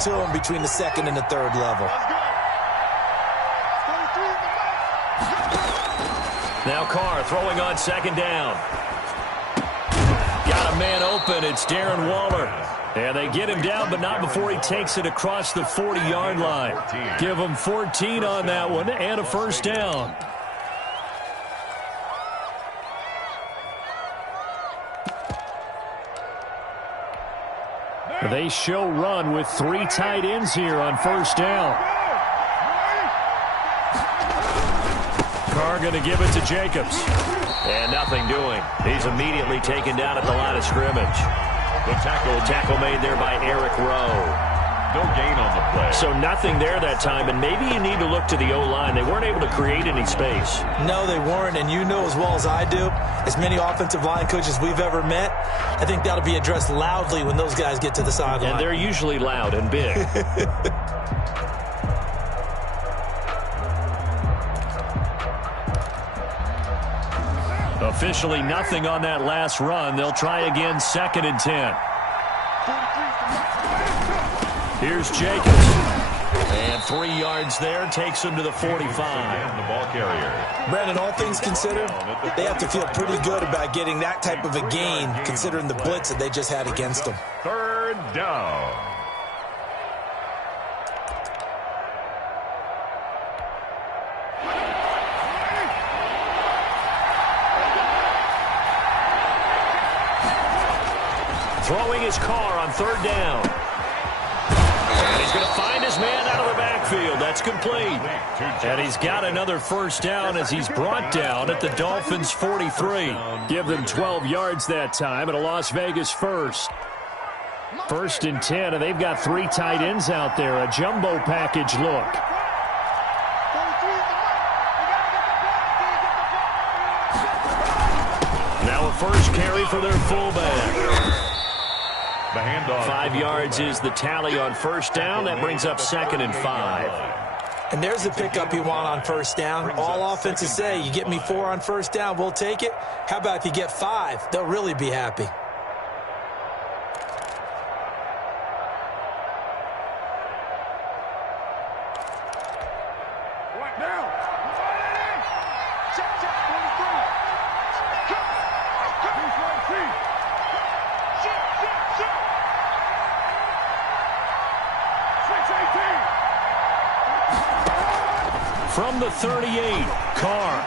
to him between the second and the third level. Now Carr throwing on second down. Got a man open. It's Darren Waller. And they get him down, but not before he takes it across the 40-yard line. Give him 14 on that one and a first down. They show run with 3 tight ends here on first down. Carr going to give it to Jacobs. And nothing doing. He's immediately taken down at the line of scrimmage. The tackle made there by Eric Rowe. No gain on the play. So nothing there that time, and maybe you need to look to the O-line. They weren't able to create any space. No, they weren't, and you know as well as I do, as many offensive line coaches we've ever met, I think that'll be addressed loudly when those guys get to the sideline. And they're usually loud and big. Officially nothing on that last run. They'll try again, 2nd and 10. Here's Jacobs. And 3 yards there, takes him to the 45. The ball carrier. Brandon, all things considered, they have to feel pretty good about getting that type of a gain, considering the blitz that they just had against them. 3rd down. Throwing his Carr on 3rd down. And he's going to find his man out of the backfield. That's complete. And he's got another first down as he's brought down at the Dolphins' 43. Give them 12 yards that time at a Las Vegas first. 1st and 10, and they've got 3 tight ends out there. A jumbo package look. Now a first carry for their fullback. The handoff. 5 yards is the tally on first down. That brings up 2nd and 5. And there's the pickup you want on first down. All offenses say, you get me 4 on first down, we'll take it. How about if you get 5? They'll really be happy. From the 38, Carr.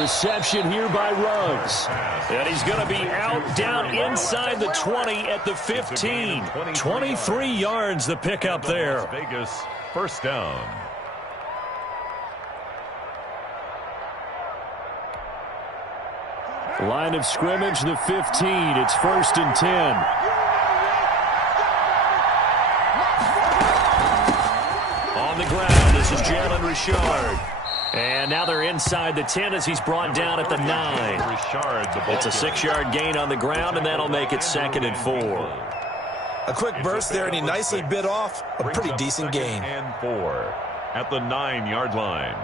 Reception here by Ruggs. And he's going to be out down inside the 20 at the 15. 23 yards the pickup there. Vegas, first down. Line of scrimmage, the 15. It's 1st and 10. On the ground, this is Jalen Richard. And now they're inside the 10 as he's brought down at the 9. It's a 6-yard gain on the ground, and that'll make it 2nd and 4. A quick burst there, and he nicely bit off a pretty decent gain. And 4 at the 9-yard line.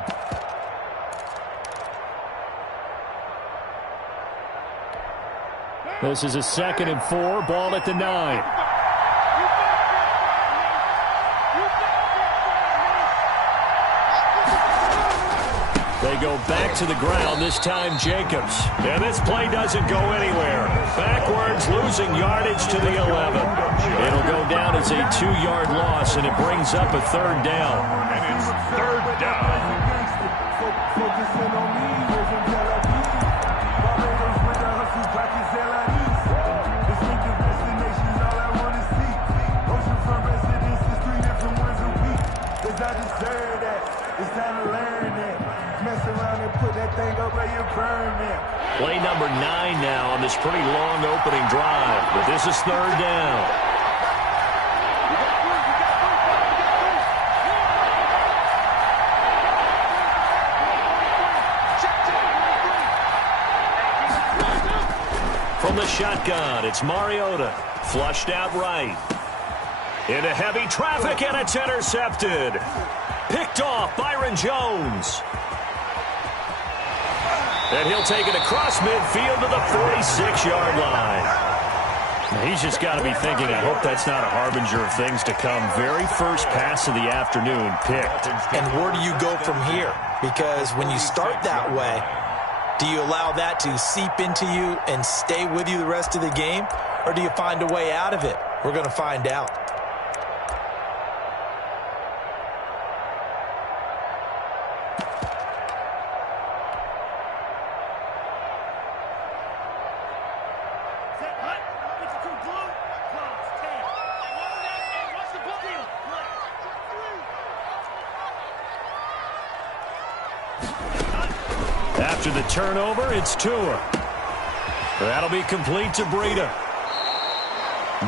This is a 2nd and 4, ball at the 9. They go back to the ground, this time Jacobs. And this play doesn't go anywhere. Backwards, losing yardage to the 11. It'll go down as a 2-yard loss, and it brings up a 3rd down. And it's 3rd down. Play number 9 now on this pretty long opening drive, but this is 3rd down. From the shotgun, it's Mariota. Flushed out right. Into heavy traffic, and it's intercepted. Picked off Byron Jones. And he'll take it across midfield to the 46-yard line. He's just got to be thinking, I hope that's not a harbinger of things to come. Very first pass of the afternoon picked. And where do you go from here? Because when you start that way, do you allow that to seep into you and stay with you the rest of the game? Or do you find a way out of it? We're going to find out. After the turnover, it's Tua. That'll be complete to Breida.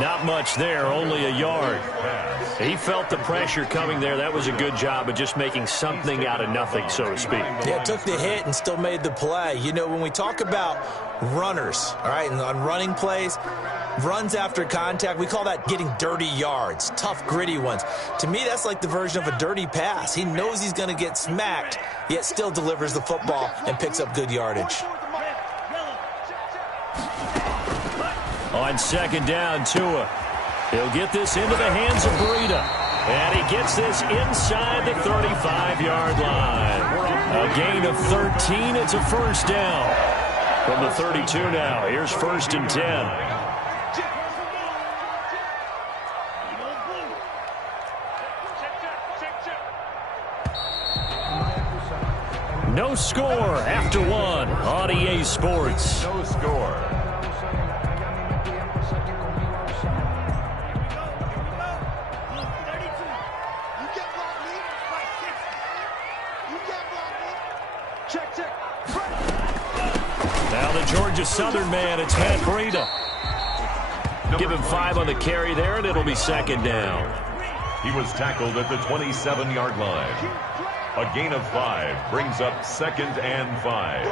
Not much there, only a yard. He felt the pressure coming there. That was a good job of just making something out of nothing, so to speak. Yeah, took the hit and still made the play. You know, when we talk about runners, all right, and on running plays, runs after contact, we call that getting dirty yards, tough, gritty ones. To me, that's like the version of a dirty pass. He knows he's going to get smacked, yet still delivers the football and picks up good yardage. On second down, Tua. He'll get this into the hands of Breida. And he gets this inside the 35-yard line. A gain of 13. It's a first down. From the 32 now. Here's 1st and 10. No score after one on EA Sports. No score. Now the Georgia Southern man, it's Matt Breida. Give him 5 on the carry there, and it'll be second down. He was tackled at the 27-yard line. A gain of 5 brings up 2nd and 5.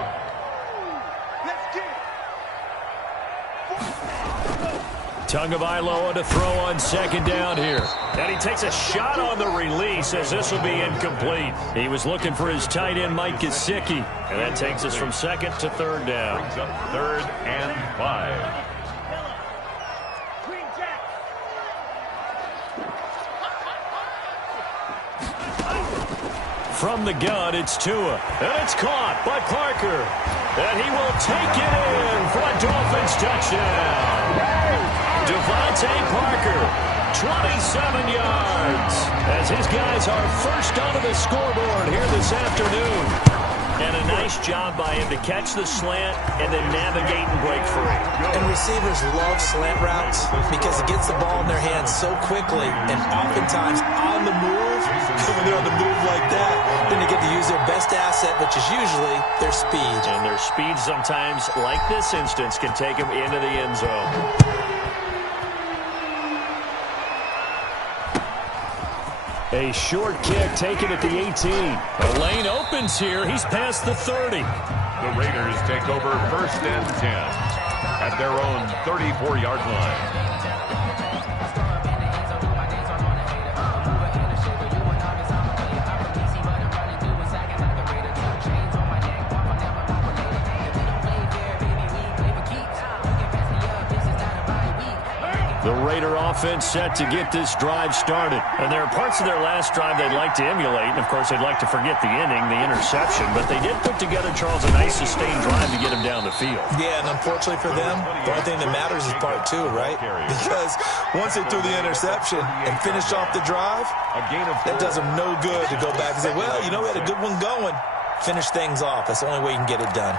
Tagovailoa to throw on second down here. And he takes a shot on the release as this will be incomplete. He was looking for his tight end, Mike Gesicki. And that takes us from 2nd to 3rd down. Brings up 3rd and 5. From the gun, it's Tua. And it's caught by Parker. And he will take it in for a Dolphins touchdown. Devontae Parker, 27 yards, as his guys are first onto the scoreboard here this afternoon. And a nice job by him to catch the slant and then navigate and break free. And receivers love slant routes because it gets the ball in their hands so quickly and oftentimes on the move. When they're on the move like that, then they get to use their best asset, which is usually their speed. And their speed sometimes, like this instance, can take them into the end zone. A short kick taken at the 18. The lane opens here. He's past the 30. The Raiders take over 1st and 10 at their own 34-yard line. The Raider offense set to get this drive started. And there are parts of their last drive they'd like to emulate. And, of course, they'd like to forget the inning, the interception. But they did put together, Charles, a nice sustained drive to get him down the field. Yeah, and unfortunately for them, the only thing that matters is part 2, right? Because once they threw the interception and finished off the drive, that does them no good to go back and say, well, you know, we had a good one going. Finish things off. That's the only way you can get it done.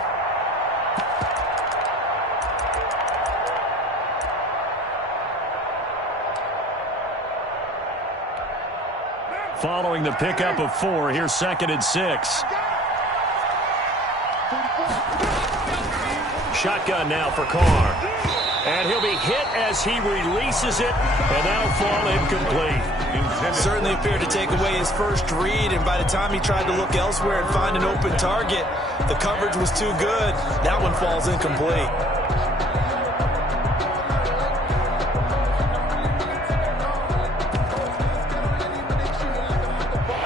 Following the pickup of 4, here's 2nd and 6. Shotgun now for Carr. And he'll be hit as he releases it, and that'll fall incomplete. Certainly appeared to take away his first read, and by the time he tried to look elsewhere and find an open target, the coverage was too good. That one falls incomplete.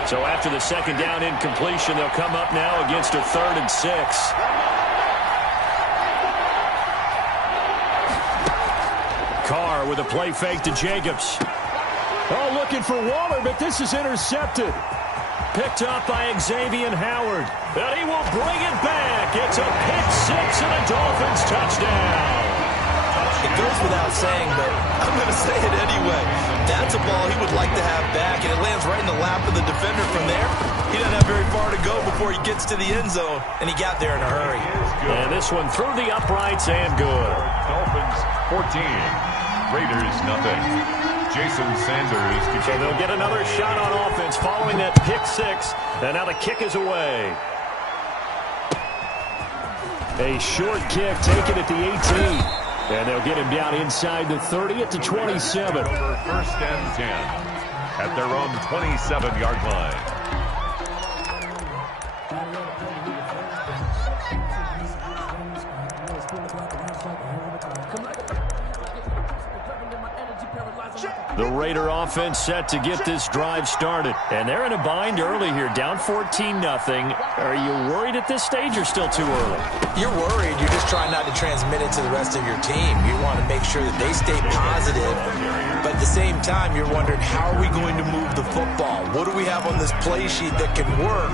So after the second down incompletion, they'll come up now against a 3rd and 6. Carr with a play fake to Jacobs. Oh, looking for Waller, but this is intercepted. Picked up by Xavier Howard. And he will bring it back. It's a pick six and a Dolphins touchdown. It goes without saying, but I'm going to say it anyway. That's a ball he would like to have back, and it lands right in the lap of the defender from there. He doesn't have very far to go before he gets to the end zone, and he got there in a hurry. And this one through the uprights and good. Dolphins 14, Raiders nothing. Jason Sanders. So they'll get another shot on offense following that pick six, and now the kick is away. A short kick taken at the 18. And they'll get him down inside the 30 at the 27. First and 10 at their own 27-yard line. The Raider offense set to get this drive started. And they're in a bind early here, down 14-0. Are you worried at this stage or still too early? You're worried. You're just trying not to transmit it to the rest of your team. You want to make sure that they stay positive. But at the same time, you're wondering, how are we going to move the football? What do we have on this play sheet that can work?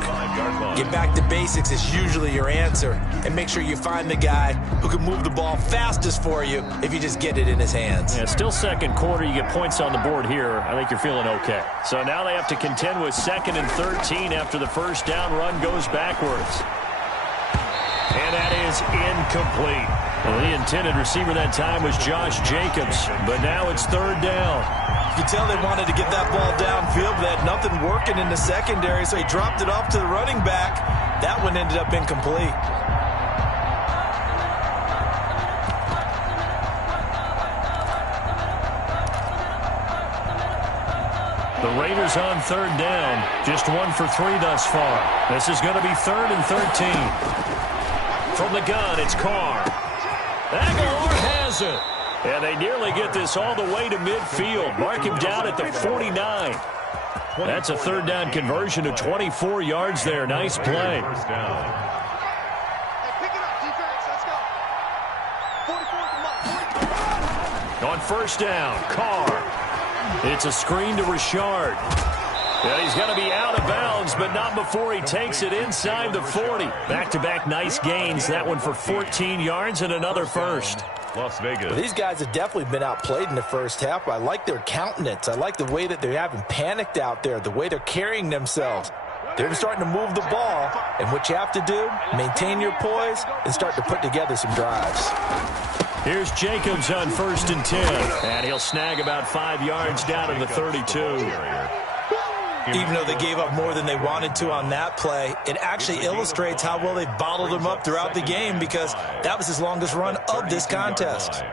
Get back to basics is usually your answer. And make sure you find the guy who can move the ball fastest for you if you just get it in his hands. Yeah, still second quarter. You get points on the board here. I think you're feeling okay. So now they have to contend with 2nd and 13 after the first down run goes backwards. And that is incomplete. Well, the intended receiver that time was Josh Jacobs, but now it's 3rd down. You can tell they wanted to get that ball downfield, but they had nothing working in the secondary, so he dropped it off to the running back. That one ended up incomplete. The Raiders on 3rd down, just 1 for 3 thus far. This is going to be 3rd and 13. From the gun, it's Carr. Aguilar has it. And they nearly get this all the way to midfield. Mark him down at the 49. That's a 3rd down conversion of 24 yards there. Nice play. First down. On 1st down, Carr. It's a screen to Richard. Yeah, he's going to be out of bounds, but not before he takes it inside the 40. Back-to-back nice gains. That one for 14 yards and another first. Las Vegas. Well, these guys have definitely been outplayed in the first half. I like their countenance. I like the way that they haven't panicked out there, the way they're carrying themselves. They're starting to move the ball, and what you have to do, maintain your poise and start to put together some drives. Here's Jacobs on 1st and 10, and he'll snag about 5 yards down to the 32. Even though they gave up more than they wanted to on that play, it actually illustrates how well they bottled him up throughout the game, because that was his longest run of this contest.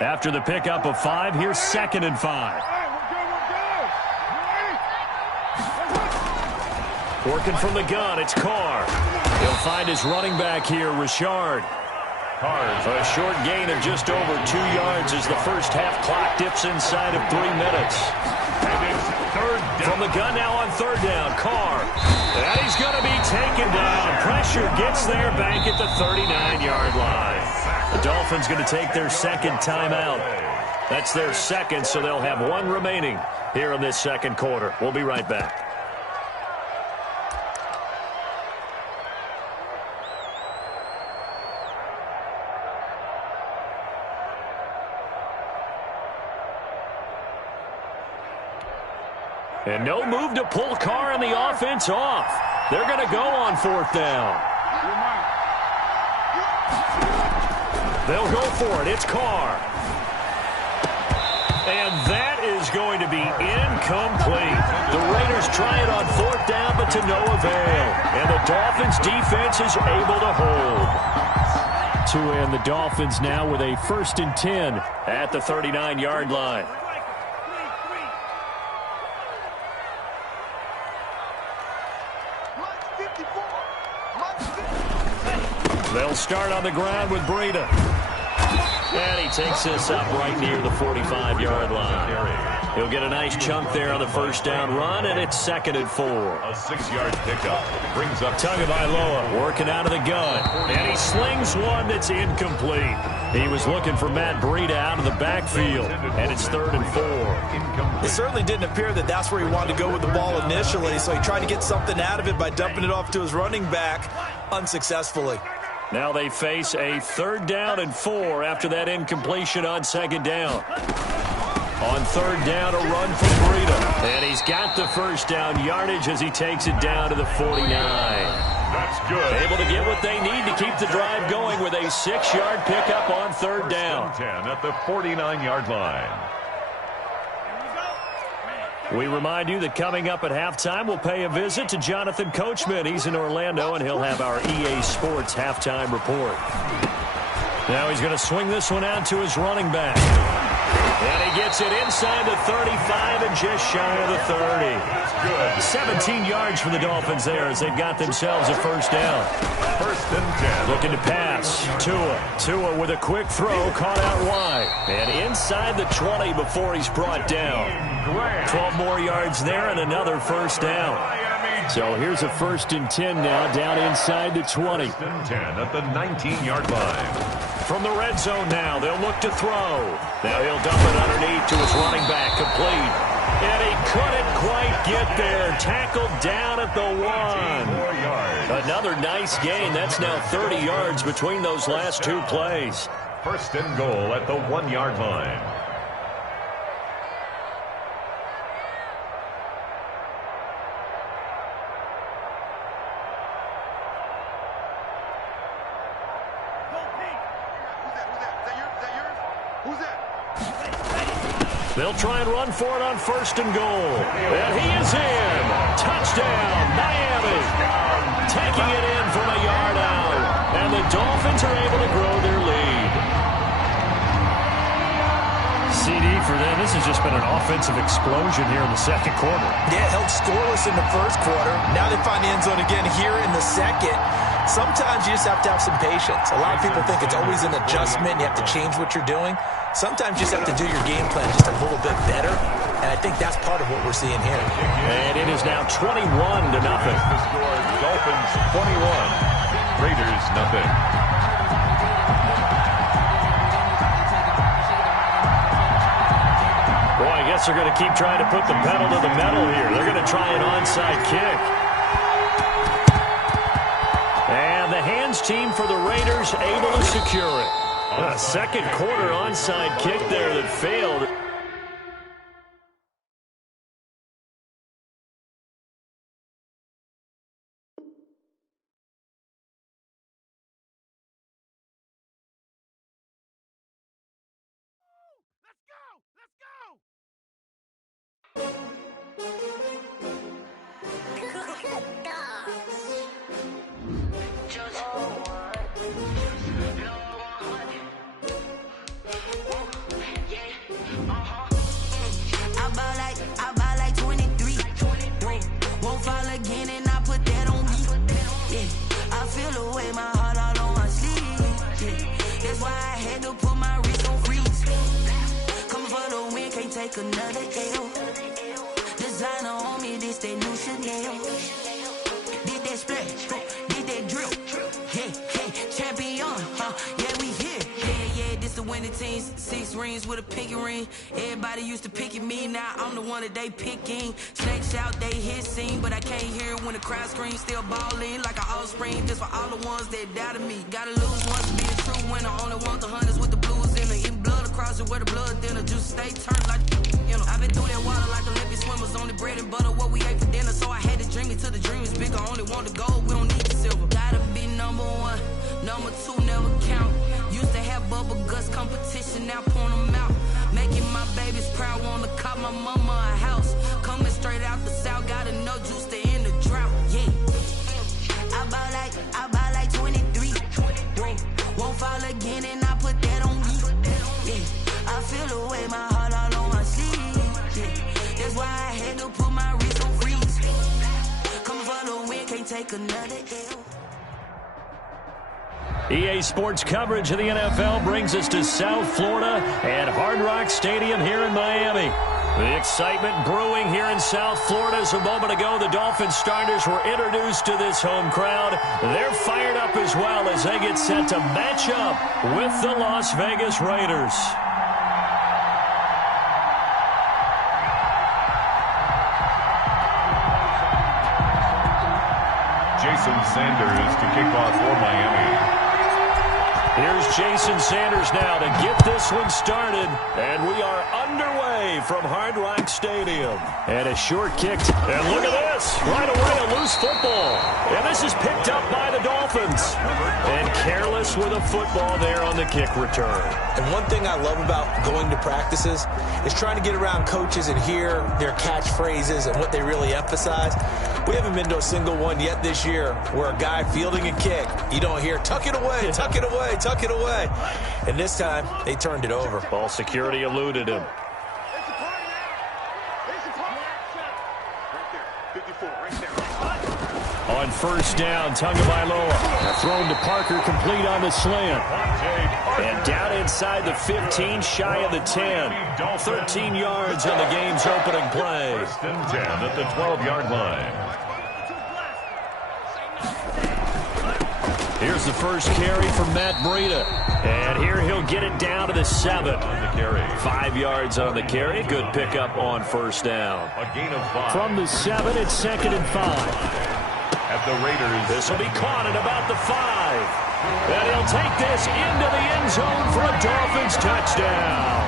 After the pickup of 5, here's 2nd and 5. Working from the gun, it's Carr. He'll find his running back here, Richard. Carr's a short gain of just over 2 yards as the first half clock dips inside of 3 minutes. And it's 3rd down. From the gun now on 3rd down, Carr. And he's going to be taken down. Pressure gets there back at the 39-yard line. The Dolphins going to take their 2nd timeout. That's their 2nd, so they'll have 1 remaining here in this 2nd quarter. We'll be right back. And no move to pull Carr and the offense off. They're going to go on 4th down. They'll go for it. It's Carr. And that is going to be incomplete. The Raiders try it on 4th down, but to no avail. And the Dolphins defense is able to hold. To end the Dolphins now with a 1st and 10 at the 39-yard line. They'll start on the ground with Breida. And he takes this up right near the 45-yard line. He'll get a nice chunk there on the first down run, and it's 2nd and 4. A 6-yard pickup brings up Tagovailoa working out of the gun, and he slings one that's incomplete. He was looking for Matt Breida out of the backfield, and it's 3rd and 4. It certainly didn't appear that that's where he wanted to go with the ball initially, so he tried to get something out of it by dumping it off to his running back unsuccessfully. Now they face a 3rd down and 4 after that incompletion on 2nd down. On 3rd down, a run from Breida. And he's got the first down yardage as he takes it down to the 49. That's good. Able to get what they need to keep the drive going with a 6-yard pickup on 3rd down. 10 at the 49-yard line. We remind you that coming up at halftime, we'll pay a visit to Jonathan Coachman. He's in Orlando, and he'll have our EA Sports halftime report. Now he's going to swing this one out to his running back. And he gets it inside the 35 and just shy of the 30. 17 yards for the Dolphins there as they've got themselves a first down. 1st and 10. Looking to pass. Tua with a quick throw, caught out wide. And inside the 20 before he's brought down. 12 more yards there and another first down. So here's a 1st and 10 now down inside the 20. 1st and 10 at the 19-yard line. From the red zone now, they'll look to throw. Now he'll dump it underneath to his running back, complete. And he couldn't quite get there. Tackled down at the 1. Another nice gain. That's now 30 yards between those last 2 plays. 1st and goal at the 1-yard line. They'll try and run for it on 1st and goal. And he is in. Touchdown, Miami. Taking it in from a yard out. And the Dolphins are able to grow their lead. CD for them. This has just been an offensive explosion here in the 2nd quarter. Yeah, held scoreless in the 1st quarter. Now they find the end zone again here in the 2nd. Sometimes you just have to have some patience. A lot of people think it's always an adjustment. You have to change what you're doing. Sometimes you just have to do your game plan just a little bit better, and I think that's part of what we're seeing here. And it is now 21-0. The score, Dolphins 21, Raiders nothing. Boy, I guess they're going to keep trying to put the pedal to the metal here. They're going to try an onside kick. And the hands team for the Raiders able to secure it. A 2nd quarter onside kick there that failed. Another L. Designer on me, this that new Chanel. Did that splash, did that drill. Yeah, champion, yeah, we here. Yeah, this the winning teams. 6 rings with a pinky ring. Everybody used to pick at me, now I'm the one that they picking. Snakes out, they hit scene, but I can't hear it when the crowd screams. Still balling like an offspring, just for all the ones that doubted me. Gotta lose once to be a true winner. Only want the hunters with the blues in it. Eating blood across it where the blood thinner. Juice stay turned like I've been through that water like Olympic swimmers. Only bread and butter, what we ate for dinner. So I had to dream it till the dream is bigger. Only want the gold, we don't need the silver. Gotta be #1, #2 never count. Used to have bubble guts competition, now point them out. Making my babies proud, wanna cop my mama a house. Coming straight out the south, gotta know juice to end the drought. Yeah, I buy like 23. Won't fall again and I put that on me. Yeah, I feel the way my heart all on my sleeve. Yeah, that's why I had to put my wrist on freeze. Coming for the win, can't take another L. EA Sports coverage of the NFL brings us to South Florida and Hard Rock Stadium here in Miami. The excitement brewing here in South Florida. As a moment ago, the Dolphins starters were introduced to this home crowd. They're fired up as well as they get set to match up with the Las Vegas Raiders. Jason Sanders to kick off for Miami. Here's Jason Sanders now to get this one started. And we are underway from Hard Rock Stadium. And a short kick. And look at this. Right away, a loose football. And this is picked up by the Dolphins. And careless with a football there on the kick return. And one thing I love about going to practices is trying to get around coaches and hear their catchphrases and what they really emphasize. We haven't been to a single one yet this year where a guy fielding a kick, you don't hear, tuck it away, tuck it away, tuck it away. And this time, they turned it over. Ball security eluded him. On first down, Tagovailoa. Thrown to Parker, complete on the slant. And down inside the 15, shy of the 10. 13 yards on the game's opening play. First and 10 at the 12-yard line. Here's the first carry from Matt Breida. And here he'll get it down to the 7. On the carry. 5 yards on the carry. Good pickup on first down. A gain of 5. From the 7, it's 2nd and 5. At the Raiders. This will be caught at about the 5. And he'll take this into the end zone for a Dolphins touchdown.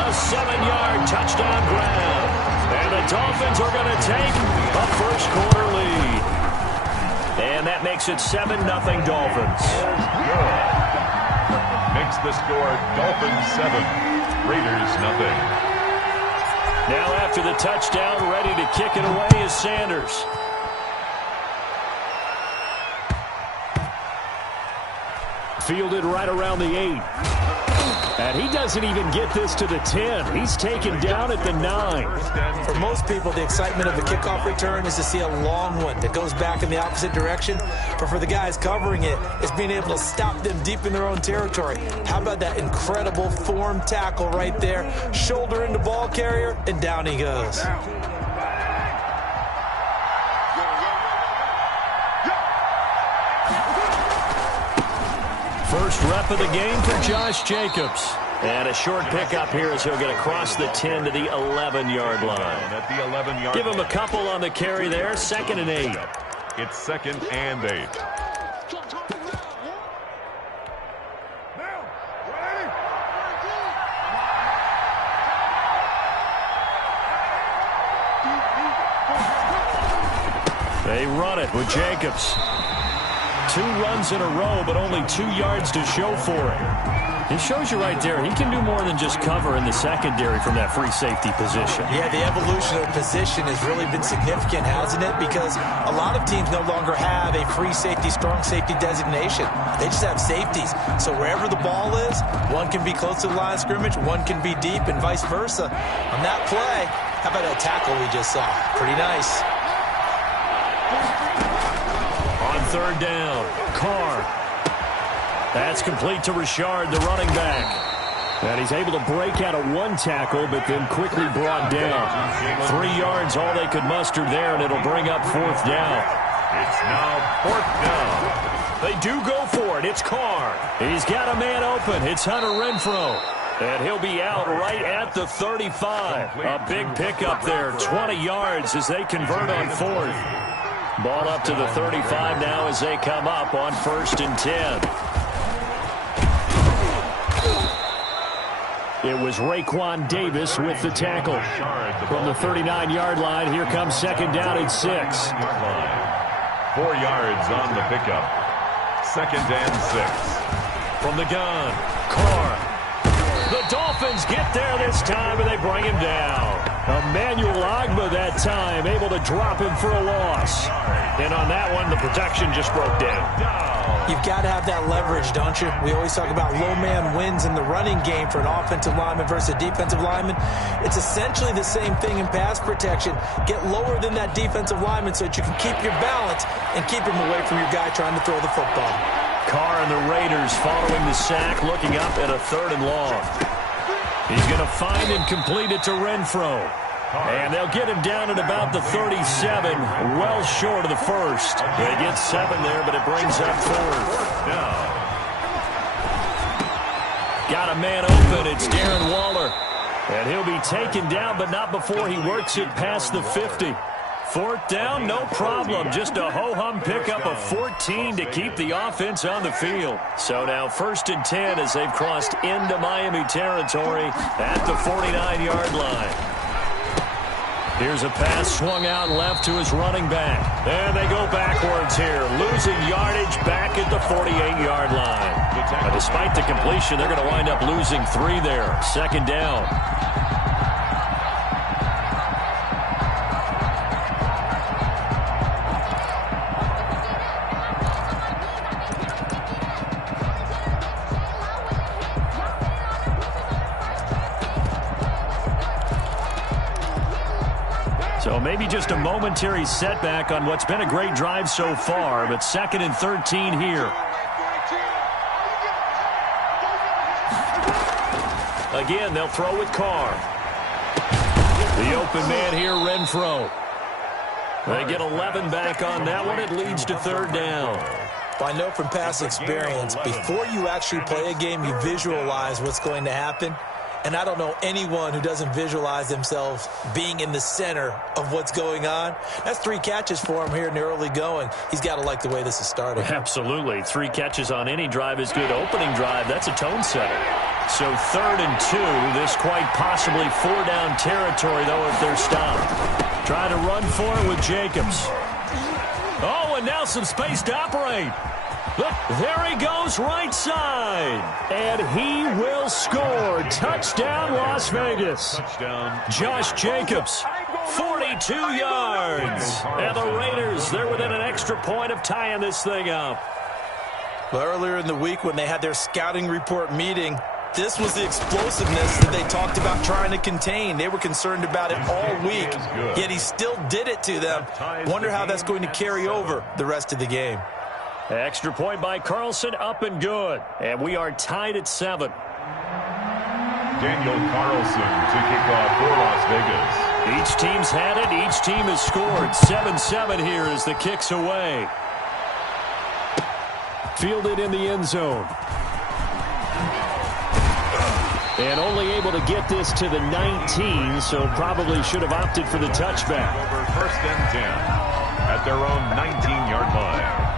A 7-yard touchdown grab. And the Dolphins are going to take a first-quarter lead. And that makes it 7-0 Dolphins. Good. Makes the score Dolphins 7, Raiders 0. Now after the touchdown, ready to kick it away is Sanders. Fielded right around the 8. And he doesn't even get this to the 10. He's taken down at the 9. For most people, the excitement of the kickoff return is to see a long one that goes back in the opposite direction. But for the guys covering it, it's being able to stop them deep in their own territory. How about that incredible form tackle right there? Shoulder into ball carrier, and down he goes. First rep of the game for Josh Jacobs. And a short pickup here as he'll get across the 10 to the 11-yard line. At the 11-yard Give him a line. couple on the carry there. 2nd and 8. It's 2nd and 8. They run it with Jacobs. 2 runs in a row, but only 2 yards to show for it. It shows you right there, he can do more than just cover in the secondary from that free safety position. Yeah, the evolution of position has really been significant, hasn't it? Because a lot of teams no longer have a free safety, strong safety designation. They just have safeties. So wherever the ball is, one can be close to the line of scrimmage, one can be deep, and vice versa. On that play, how about that tackle we just saw? Pretty nice. On third down, Carr. That's complete to Richard, the running back. And he's able to break out of 1 tackle, but then quickly brought down. 3 yards, all they could muster there, and it'll bring up 4th down. It's now 4th down. They do go for it. It's Carr. He's got a man open. It's Hunter Renfrow. And he'll be out right at the 35. A big pickup there, 20 yards as they convert on 4th. Ball up to the 35 now as they come up on 1st and 10. It was Raekwon Davis with the tackle. From the 39-yard line, here comes 2nd down and 6. 4 yards on the pickup. 2nd and 6. From the gun, Carr. The Dolphins get there this time, and they bring him down. Emmanuel Ogbah that time, able to drop him for a loss. And on that one, the protection just broke down. You've got to have that leverage, don't you? We always talk about low man wins in the running game for an offensive lineman versus a defensive lineman. It's essentially the same thing in pass protection. Get lower than that defensive lineman so that you can keep your balance and keep him away from your guy trying to throw the football. Carr and the Raiders following the sack, looking up at a 3rd and long. He's going to find and complete it to Renfro. And they'll get him down at about the 37, well short of the first. They get 7 there, but it brings up 4th down. Got a man open. It's Darren Waller. And he'll be taken down, but not before he works it past the 50. 4th down, no problem. Just a ho-hum pickup of 14 to keep the offense on the field. So now 1st and 10 as they've crossed into Miami territory at the 49-yard line. Here's a pass swung out left to his running back. And they go backwards here, losing yardage back at the 48-yard line. But despite the completion, they're going to wind up losing 3 there. 2nd down. So maybe just a momentary setback on what's been a great drive so far, but 2nd and 13 here. Again, they'll throw with Carr. The open man here, Renfro. They get 11 back on that one. It leads to 3rd down. I know from past experience, before you actually play a game, you visualize what's going to happen. And I don't know anyone who doesn't visualize themselves being in the center of what's going on. That's 3 catches for him here in the early going. He's got to like the way this is starting. Absolutely. 3 catches on any drive is good. Opening drive, that's a tone setter. So 3rd and 2. This quite possibly 4-down territory, though, if they're stopped. Trying to run for it with Jacobs. Oh, and now some space to operate. Look, there he goes right side. And he will score. Touchdown, Las Vegas. Touchdown. Josh Jacobs, 42 yards. And the Raiders, they're within an extra point of tying this thing up. Well, earlier in the week when they had their scouting report meeting, this was the explosiveness that they talked about trying to contain. They were concerned about it all week, yet he still did it to them. Wonder how that's going to carry over the rest of the game. Extra point by Carlson, up and good. And we are tied at 7. Daniel Carlson to kick off for Las Vegas. Each team's had it. Each team has scored. 7-7 here as the kick's away. Fielded in the end zone. And only able to get this to the 19, so probably should have opted for the touchback. Over 1st and 10 at their own 19-yard line.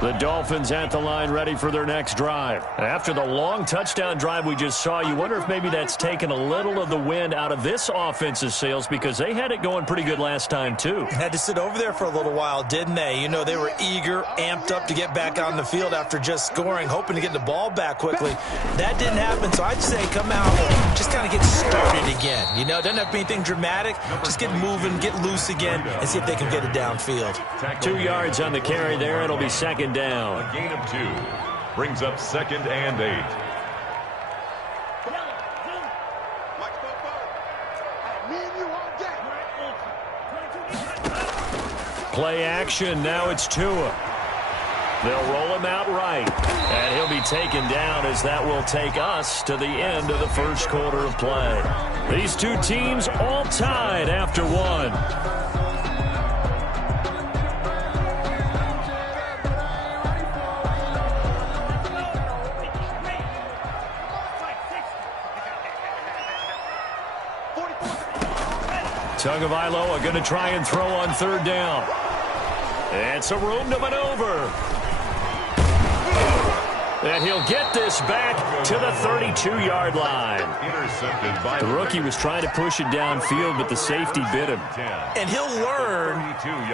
The Dolphins at the line ready for their next drive. After the long touchdown drive we just saw, you wonder if maybe that's taken a little of the wind out of this offense's sails because they had it going pretty good last time too. Had to sit over there for a little while, didn't they? You know, they were eager, amped up to get back on the field after just scoring, hoping to get the ball back quickly. That didn't happen, so I'd say come out and just kind of get started again. You know, it doesn't have to be anything dramatic. Just get moving, get loose again, and see if they can get it downfield. 2 yards on the carry there. It'll be 2nd down. A gain of 2 brings up 2nd and 8. Play action. Now it's Tua. They'll roll him out right. And he'll be taken down as that will take us to the end of the first quarter of play. These two teams all tied after 1. Tagovailoa going to try and throw on 3rd down. It's a room to maneuver. And he'll get this back to the 32-yard line. Intercepted by the rookie was trying to push it downfield, but the safety bit him. And he'll learn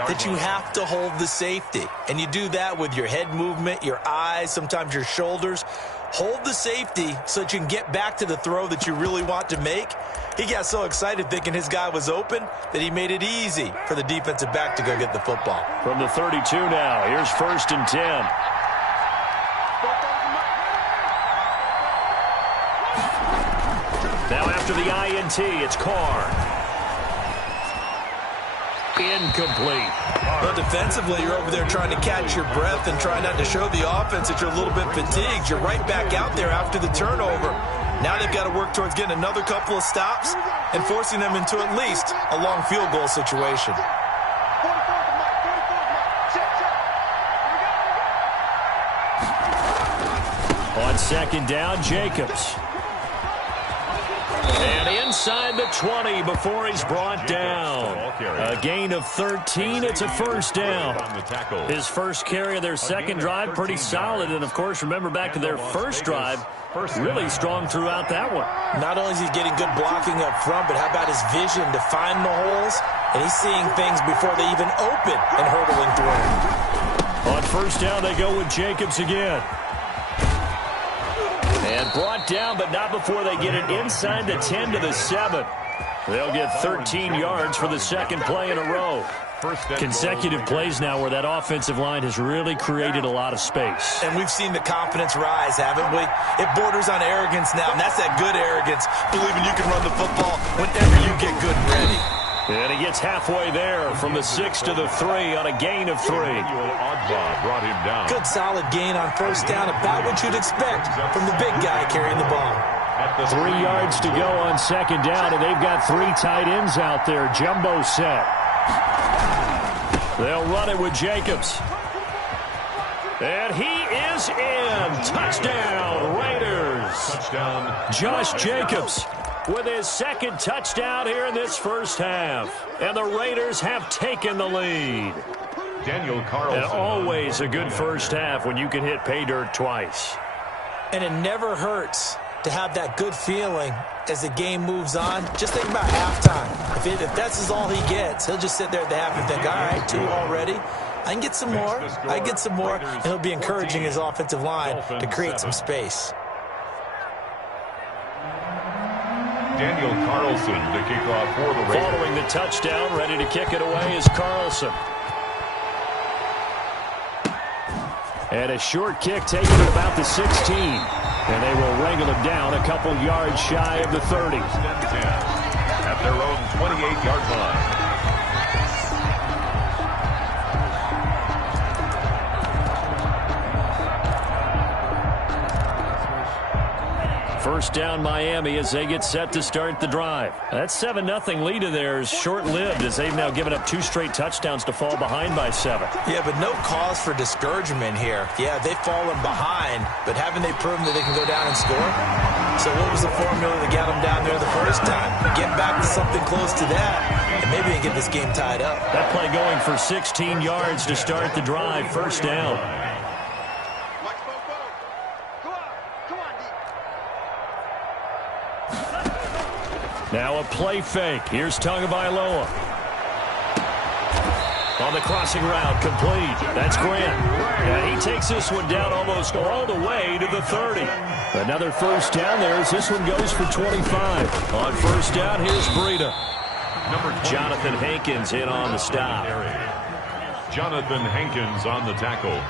that you have to hold the safety. And you do that with your head movement, your eyes, sometimes your shoulders. Hold the safety so that you can get back to the throw that you really want to make. He got so excited thinking his guy was open that he made it easy for the defensive back to go get the football. From the 32 now, here's 1st and 10. Now after the INT, it's Carr. incomplete. Well, defensively, you're over there trying to catch your breath and trying not to show the offense that you're a little bit fatigued. You're right back out there after the turnover. Now they've got to work towards getting another couple of stops and forcing them into at least a long field goal situation. On second down, Jacobs. And inside the 20 before he's brought down. A gain of 13. It's a first down. His first carry of their second drive, pretty solid. And, of course, remember back to their first drive, really strong throughout that one. Not only is he getting good blocking up front, but how about his vision to find the holes? And he's seeing things before they even open and hurdling through them. On first down, they go with Jacobs again. And brought down, but not before they get it inside the 10 to the 7. They'll get 13 yards for the second play in a row. Consecutive plays now where that offensive line has really created a lot of space. And we've seen the confidence rise, haven't we? It borders on arrogance now, and that's that good arrogance, believing you can run the football whenever you get good and ready. And he gets halfway there from the 6 to the 3 on a gain of 3. Brought him down. Good solid gain on first down, about what you'd expect from the big guy carrying the ball. 3 yards to go on second down, and they've got 3 tight ends out there. Jumbo set. They'll run it with Jacobs. And he is in. Touchdown, Raiders. Touchdown. Josh Jacobs with his second touchdown here in this first half. And the Raiders have taken the lead. Daniel Carlson. And always a good first half when you can hit pay dirt twice. And it never hurts to have that good feeling as the game moves on. Just think about halftime. If that's all he gets, he'll just sit there at the half and think, all right, 2 already. I can get some more. I can get some more. And he'll be encouraging his offensive line to create some space. Daniel Carlson to kick off for the Raiders. Following the touchdown, ready to kick it away is Carlson. And a short kick taken at about the 16. And they will wrangle him down a couple yards shy of the 30. At their own 28-yard line. First down Miami as they get set to start the drive. That 7-0 lead of theirs short-lived as they've now given up 2 straight touchdowns to fall behind by 7. Yeah, but no cause for discouragement here. Yeah, they've fallen behind, but haven't they proven that they can go down and score? So what was the formula that got them down there the first time? Get back to something close to that, and maybe they can get this game tied up. That play going for 16 yards to start the drive. First down. Now a play fake. Here's Tagovailoa. On the crossing route, complete. That's Grant. And he takes this one down almost all the way to the 30. Another first down there as this one goes for 25. On first down, here's Breida. Jonathan Hankins in on the stop. Jonathan Hankins on the tackle.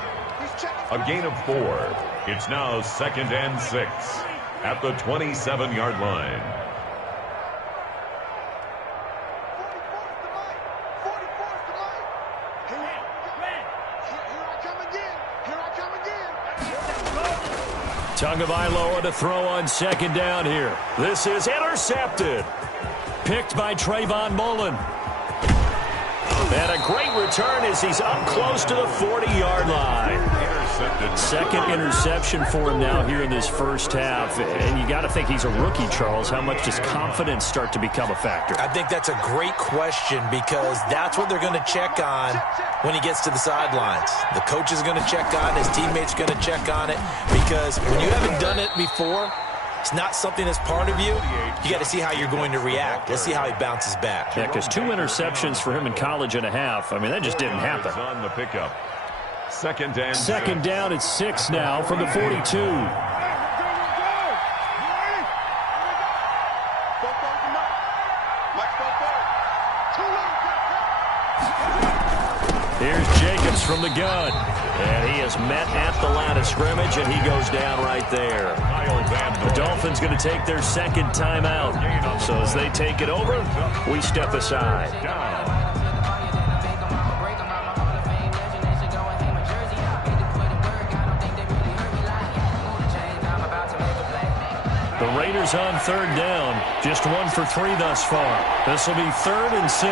A gain of 4. It's now 2nd and 6 at the 27-yard line. Tagovailoa to throw on second down here. This is intercepted. Picked by Trayvon Mullen. And a great return as he's up close to the 40-yard line. Second interception for him now here in this first half. And you got to think he's a rookie, Charles. How much does confidence start to become a factor? I think that's a great question because that's what they're going to check on when he gets to the sidelines. The coach is going to check on it. His teammates are going to check on it because when you haven't done it before, it's not something that's part of you. You got to see how you're going to react. Let's see how he bounces back. Yeah, because 2 interceptions for him in college and a half. I mean, that just didn't happen. On the pickup. Second down, it's 6 now from the 42. Here's Jacobs from the gun. And he is met at the line of scrimmage, and he goes down right there. The Dolphins going to take their second timeout. So as they take it over, we step aside. The Raiders on third down. Just 1 for 3 thus far. This will be 3rd and 6.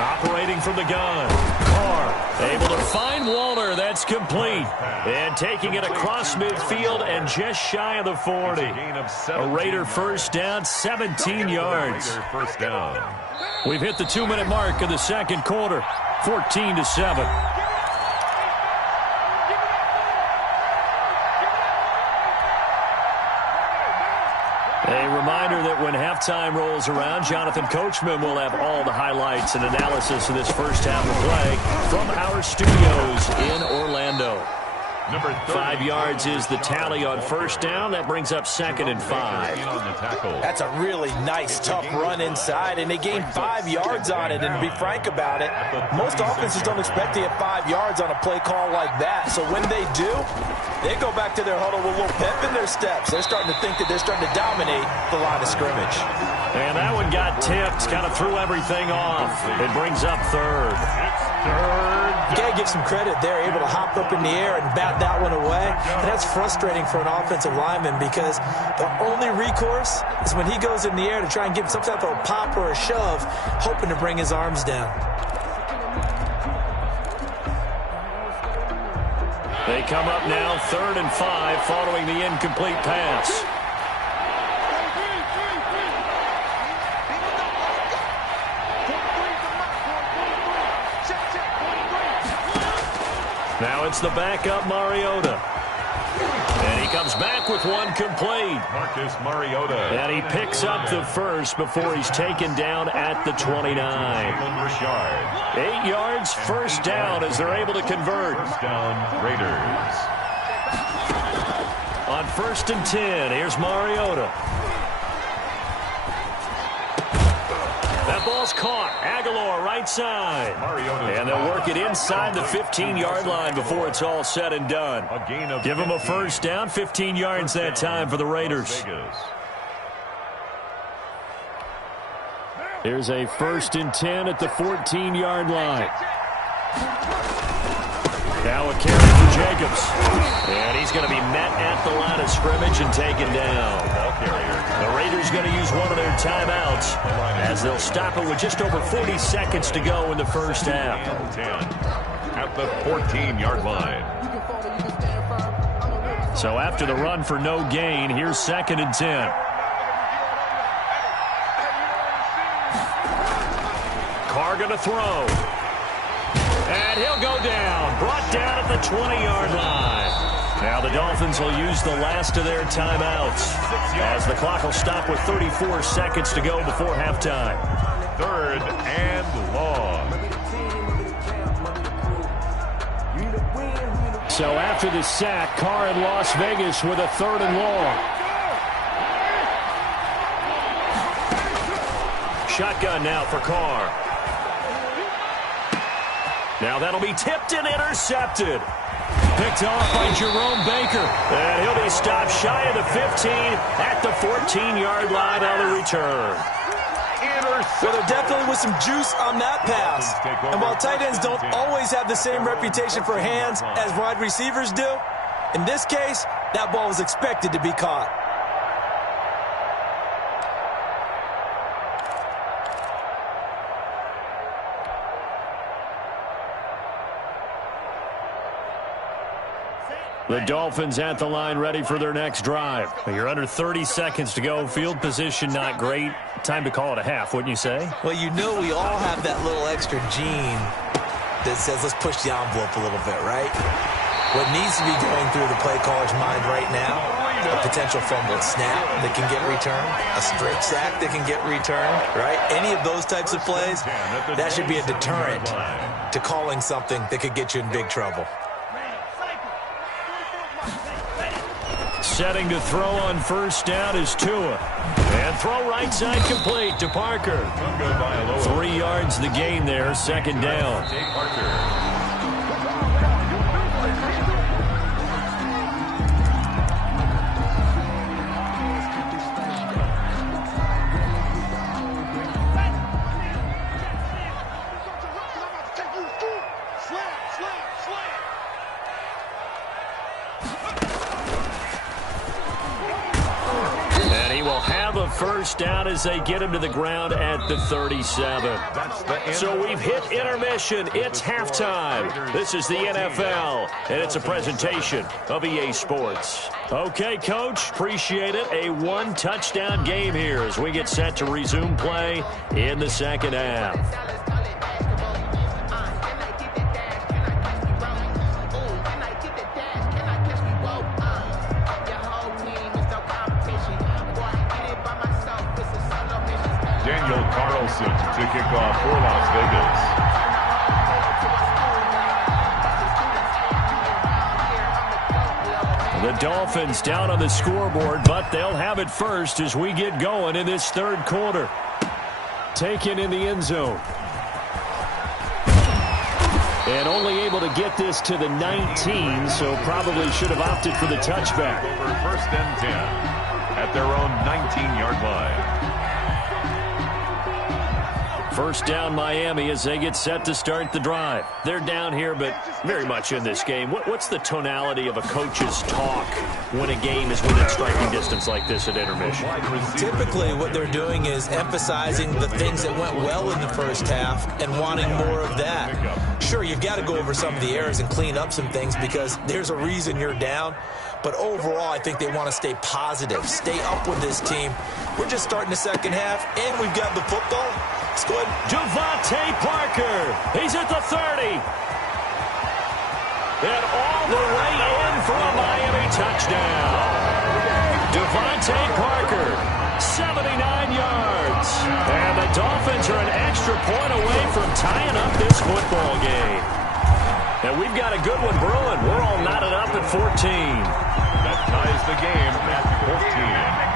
Operating from the gun. Carr able to find Walter. That's complete. And taking it across midfield and just shy of the 40. A Raider first down, 17 yards. First down. We've hit the 2-minute mark of the second quarter. 14-7. A reminder that when halftime rolls around, Jonathan Coachman will have all the highlights and analysis of this first half of play from our studios in Orlando. 5 yards is the tally on first down. That brings up 2nd and 5. That's a really nice, tough run inside, and they gained 5 yards on it. And to be frank about it, most offenses don't expect to get 5 yards on a play call like that. So when they do, they go back to their huddle with a little pep in their steps. They're starting to think that they're starting to dominate the line of scrimmage. And that one got tipped, kind of threw everything off. It brings up 3rd. You got to give some credit. They're able to hop up in the air and bat that one away. And that's frustrating for an offensive lineman because the only recourse is when he goes in the air to try and get some type of a pop or a shove, hoping to bring his arms down. They come up now 3rd and 5 following the incomplete pass. Now it's the backup Mariota. And he comes back with one complete. Marcus Mariota. And he picks up the first before he's taken down at the 29. 8 yards, first down as they're able to convert. First down, Raiders. On 1st and 10, here's Mariota. That ball's caught. Aguilar right side. And they'll work it inside the 15-yard line before it's all said and done. Give them a first down, 15 yards that time for the Raiders. Here's a 1st and 10 at the 14-yard line. Now a carry for Jacobs. And he's going to be met at the line of scrimmage and taken down. The Raiders going to use one of their timeouts as they'll stop it with just over 40 seconds to go in the first half. 10 at the 14-yard line. So after the run for no gain, here's 2nd and 10. Carr going to throw. And he'll go down. Brought down at the 20-yard line. Now the Dolphins will use the last of their timeouts as the clock will stop with 34 seconds to go before halftime. 3rd and long. So after the sack, Carr in Las Vegas with a 3rd and long. Shotgun now for Carr. Now that'll be tipped and intercepted. Picked off by Jerome Baker. And he'll be stopped shy of the 15 at the 14-yard line on the return. Well, there definitely was some juice on that pass. And while tight ends don't always have the same reputation for hands as wide receivers do, in this case, that ball was expected to be caught. The Dolphins at the line ready for their next drive. You're under 30 seconds to go. Field position not great. Time to call it a half, wouldn't you say? Well, you know we all have that little extra gene that says let's push the envelope a little bit, right? What needs to be going through the play caller's mind right now, a potential fumbled snap that can get returned, a straight sack that can get returned, right? Any of those types of plays, that should be a deterrent to calling something that could get you in big trouble. Setting to throw on first down is Tua. And throw right side complete to Parker. 3 yards the gain there, 2nd down. first down as they get him to the ground at the 37. So we've hit intermission. It's halftime. This is the NFL, and it's a presentation of EA Sports. Okay, Coach, appreciate it. A one-touchdown game here as we get set to resume play in the second half. Carlson to kick off for Las Vegas. The Dolphins down on the scoreboard, but they'll have it first as we get going in this third quarter. Taken in the end zone. And only able to get this to the 19, so probably should have opted for the touchback. Over first and 10 at their own 19-yard line. First down Miami as they get set to start the drive. They're down here, but very much in this game. What's the tonality of a coach's talk when a game is within striking distance like this at intermission? Typically what they're doing is emphasizing the things that went well in the first half and wanting more of that. Sure, you've got to go over some of the errors and clean up some things because there's a reason you're down. But overall, I think they want to stay positive, stay up with this team. We're just starting the second half, and we've got the football. Let's go ahead. Devontae Parker. He's at the 30. And all the way in for a Miami touchdown. Devontae Parker, 79 yards. And the Dolphins are an extra point away from tying up this football game. And we've got a good one brewing. We're all knotted up at 14. That ties the game at 14.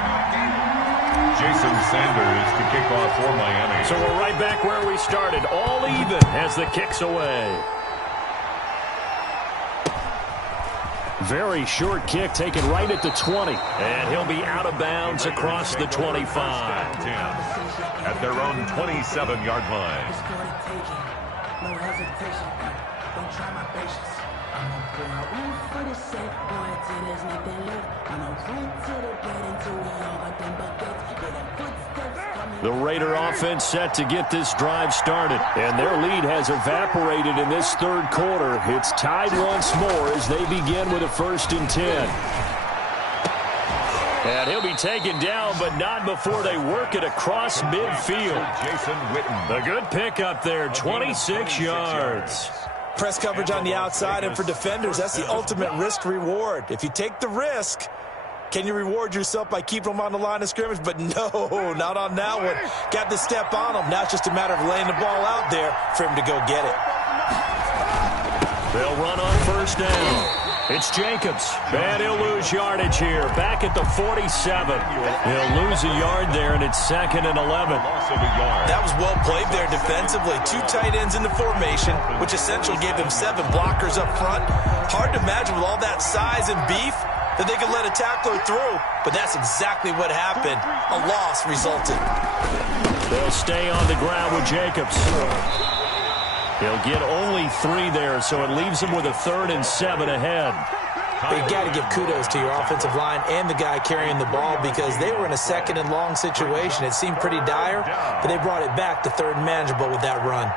Jason Sanders to kick off for Miami. So we're right back where we started. All even as the kick's away. Very short kick taken right at the 20. And he'll be out of bounds across the 25. At their own 27-yard line. No hesitation. Don't try my patience. I'm gonna pull out one for the set, boy, till there's nothing left. I'm gonna run to the bed until we all got them buckets. Get them footsteps coming. The Raider offense set to get this drive started. And their lead has evaporated in this third quarter. It's tied once more as they begin with a 1st and 10. And he'll be taken down, but not before they work it across midfield. Jason Witten. A good pickup there, 26 yards. Press coverage on the outside, and for defenders, that's the ultimate risk-reward. If you take the risk, can you reward yourself by keeping them on the line of scrimmage? But no, not on that one. Got the step on them. Now it's just a matter of laying the ball out there for him to go get it. They'll run on first down. It's Jacobs, and he'll lose yardage here. Back at the 47. He'll lose a yard there, and it's 2nd and 11. That was well played there defensively. 2 tight ends in the formation, which essentially gave them 7 blockers up front. Hard to imagine with all that size and beef that they could let a tackler through, but that's exactly what happened. A loss resulted. They'll stay on the ground with Jacobs. He'll get only 3 there, so it leaves him with a 3rd and 7 ahead. But you got to give kudos to your offensive line and the guy carrying the ball because they were in a 2nd and long situation. It seemed pretty dire, but they brought it back to 3rd and manageable with that run.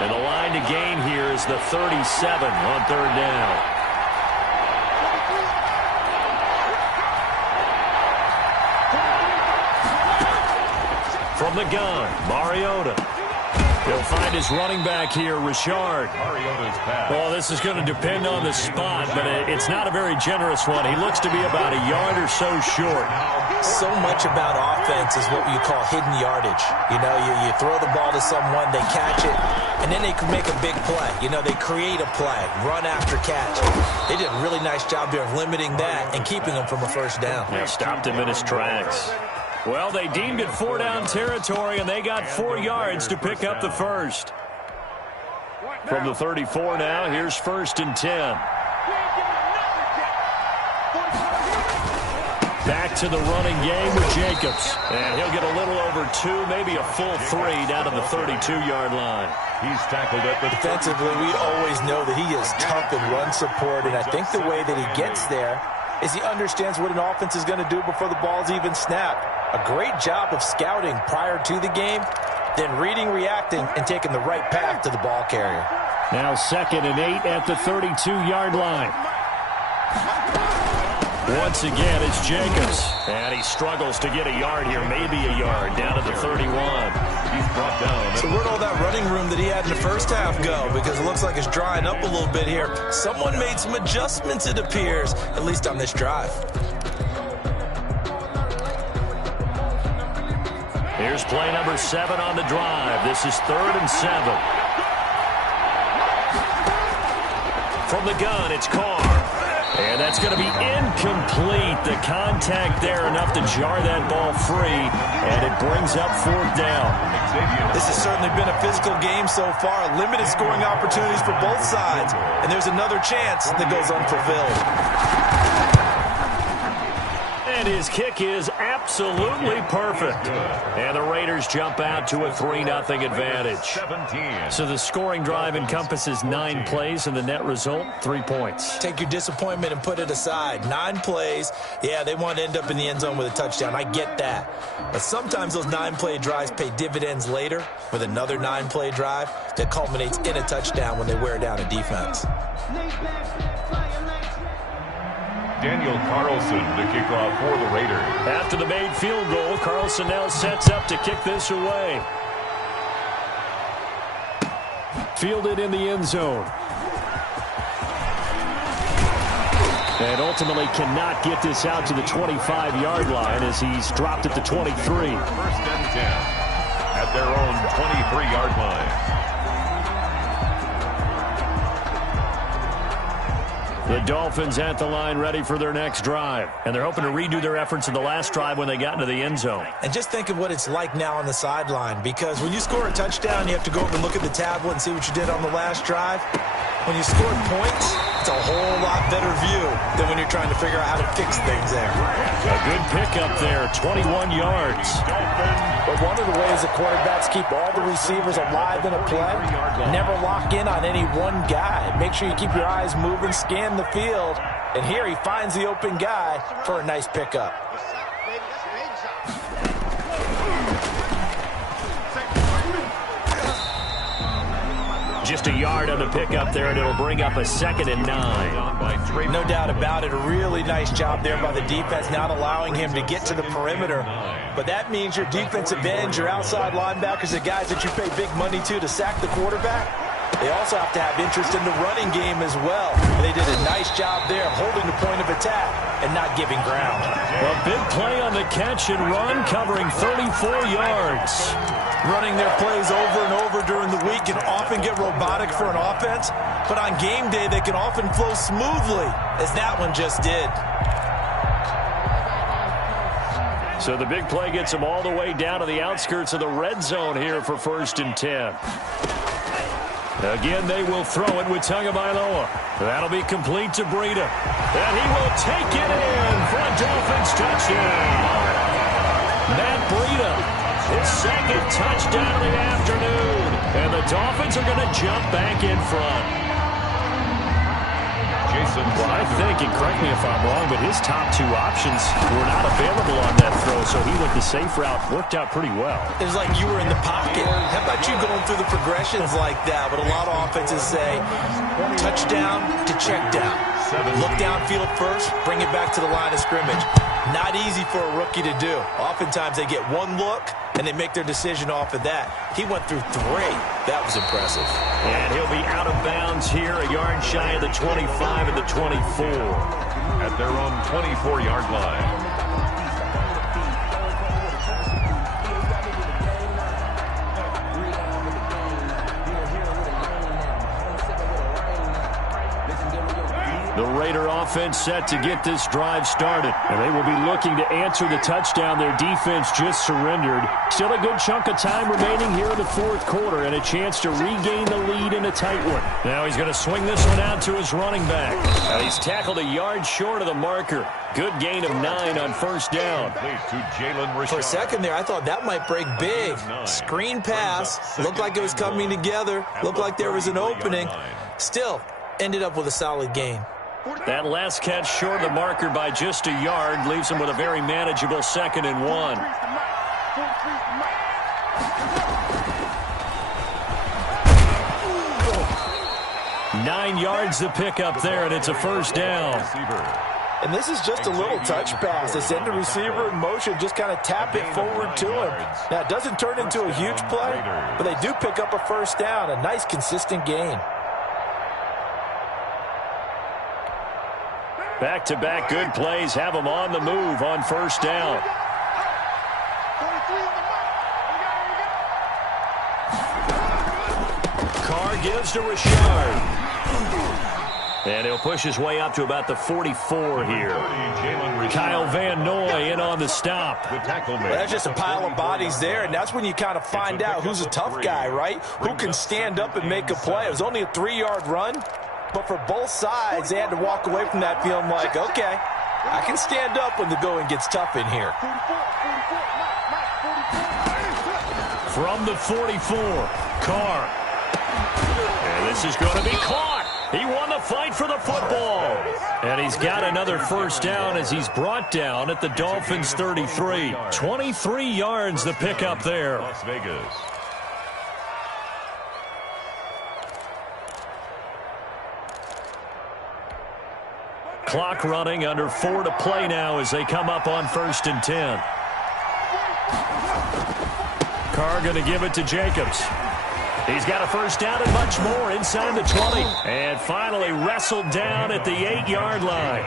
And the line to gain here is the 37 on 3rd down. From the gun, Mariota. He'll find his running back here, Richard. Mariota's pass. Well, this is going to depend on the spot, but it's not a very generous one. He looks to be about a yard or so short. So much about offense is what you call hidden yardage. You know, you throw the ball to someone, they catch it, and then they can make a big play. You know, they create a play, run after catch. They did a really nice job here of limiting that and keeping him from a 1st down. Yeah, stopped him in his tracks. Well, they deemed it 4-down territory, and they got 4 yards to pick up the 1st. From the 34 now, here's 1st and 10. Back to the running game with Jacobs. And he'll get a little over 2, maybe a full 3 down to the 32-yard line. He's tackled at the defensively. We always know that he is tough in run support, and I think the way that he gets there is he understands what an offense is going to do before the ball's even snapped. A great job of scouting prior to the game, then reading, reacting, and taking the right path to the ball carrier. Now 2nd and 8 at the 32-yard line. Once again, it's Jacobs. And he struggles to get a yard here, maybe a yard, down to the 31. He's brought down. So where'd all that running room that he had in the first half go? Because it looks like it's drying up a little bit here. Someone made some adjustments, it appears, at least on this drive. Here's play number 7 on the drive. This is 3rd and 7. From the gun, it's Carr. And that's going to be incomplete. The contact there enough to jar that ball free, and it brings up 4th down. This has certainly been a physical game so far. Limited scoring opportunities for both sides, and there's another chance that goes unfulfilled. And his kick is absolutely perfect. And the Raiders jump out to a 3-0 advantage. So the scoring drive encompasses 9 plays, and the net result, 3 points. Take your disappointment and put it aside. 9 plays. Yeah, they want to end up in the end zone with a touchdown. I get that. But sometimes those 9-play drives pay dividends later with another 9-play drive that culminates in a touchdown when they wear down a defense. Daniel Carlson to kick off for the Raiders. After the made field goal, Carlson now sets up to kick this away. Fielded in the end zone. And ultimately cannot get this out to the 25-yard line as he's dropped at the 23. 1st and 10 at their own 23-yard line. The Dolphins at the line ready for their next drive. And they're hoping to redo their efforts in the last drive when they got into the end zone. And just think of what it's like now on the sideline, because when you score a touchdown, you have to go over and look at the tablet and see what you did on the last drive. When you score points, it's a whole lot better view than when you're trying to figure out how to fix things there. A good pickup there, 21 yards. But one of the ways that quarterbacks keep all the receivers alive in a play, never lock in on any one guy. Make sure you keep your eyes moving, scan the field, and here he finds the open guy for a nice pickup. Just a yard on the pickup there, and it'll bring up a 2nd and 9. No doubt about it. A really nice job there by the defense, not allowing him to get to the perimeter. But that means your defensive ends, your outside linebackers, the guys that you pay big money to sack the quarterback, they also have to have interest in the running game as well. And they did a nice job there holding the point of attack and not giving ground. A big play on the catch and run, covering 34 yards. Running their plays over and over during the week can often get robotic for an offense, but on game day they can often flow smoothly, as that one just did. So the big play gets them all the way down to the outskirts of the red zone here for 1st and 10. Again, they will throw it with Tagovailoa. That'll be complete to Breida. And he will take it in for a Dolphins touchdown. Matt Breida, his 2nd touchdown of the afternoon. And the Dolphins are going to jump back in front. Well, I think, and correct me if I'm wrong, but his top 2 options were not available on that throw, so he went the safe route. Worked out pretty well. It was like you were in the pocket. How about you going through the progressions like that? But a lot of offenses say touchdown to check down. Look downfield first, bring it back to the line of scrimmage. Not easy for a rookie to do. Oftentimes they get one look, and they make their decision off of that. He went through 3. That was impressive. And he'll be out of bounds here, a yard shy of the 25 and the 24. At their own 24-yard line. The Raider offense set to get this drive started. And they will be looking to answer the touchdown their defense just surrendered. Still a good chunk of time remaining here in the fourth quarter and a chance to regain the lead in a tight one. Now he's going to swing this one out to his running back. Now he's tackled a yard short of the marker. Good gain of 9 on first down. For a second there, I thought that might break big. Screen pass. Looked like it was coming together. Looked like there was an opening. Still, ended up with a solid gain. That last catch short of the marker by just a yard leaves him with a very manageable 2nd and 1. Nine yards to pick up there, and it's a first down. And this is just a little touch pass. They send the receiver in motion, just kind of tap it forward to him. Now, it doesn't turn into a huge play, but they do pick up a first down. A nice, consistent gain. Back-to-back good plays have them on the move on first down. Carr gives to Richard. And he'll push his way up to about the 44 here. Kyle Van Noy in on the stop. Well, that's just a pile of bodies there, and that's when you kind of find out who's a tough guy, right? Who can stand up and make a play. It was only a 3-yard run, but for both sides, they had to walk away from that feeling like, okay, I can stand up when the going gets tough in here. From the 44, Carr. And this is going to be caught. He won the fight for the football. And he's got another first down as he's brought down at the Dolphins' 33. 23 yards to pick up there. Las Vegas. Clock running, under 4 to play now as they come up on 1st and 10. Carr going to give it to Jacobs. He's got a first down and much more inside the 20. And finally wrestled down at the 8-yard line.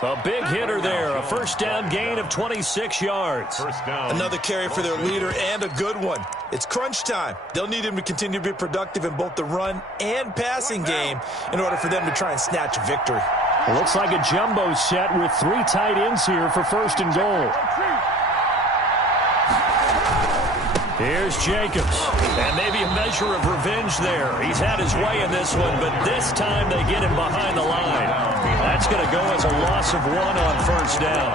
A big hitter there. A first down gain of 26 yards. First down. Another carry for their leader and a good one. It's crunch time. They'll need him to continue to be productive in both the run and passing game in order for them to try and snatch a victory. It looks like a jumbo set with 3 tight ends here for 1st and goal. Here's Jacobs, and maybe a measure of revenge there. He's had his way in this one, but this time they get him behind the line. That's going to go as a loss of 1 on first down.